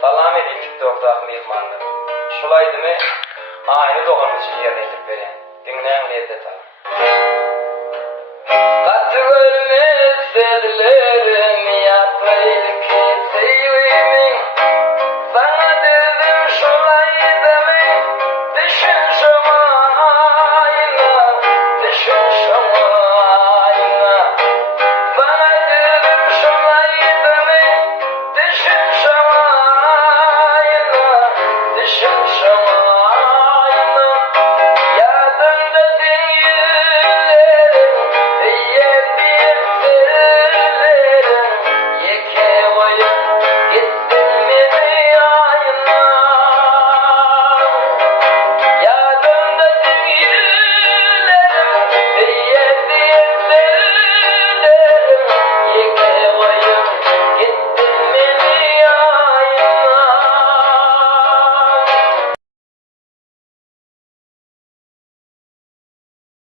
Salam edeyim TikTok'daki mehmanlar. Şulaydı mı? Aynı doğanlıcı yerine etip veren. Dinleyen lezzet alın. Katı görmez dedilerim yapaylık etse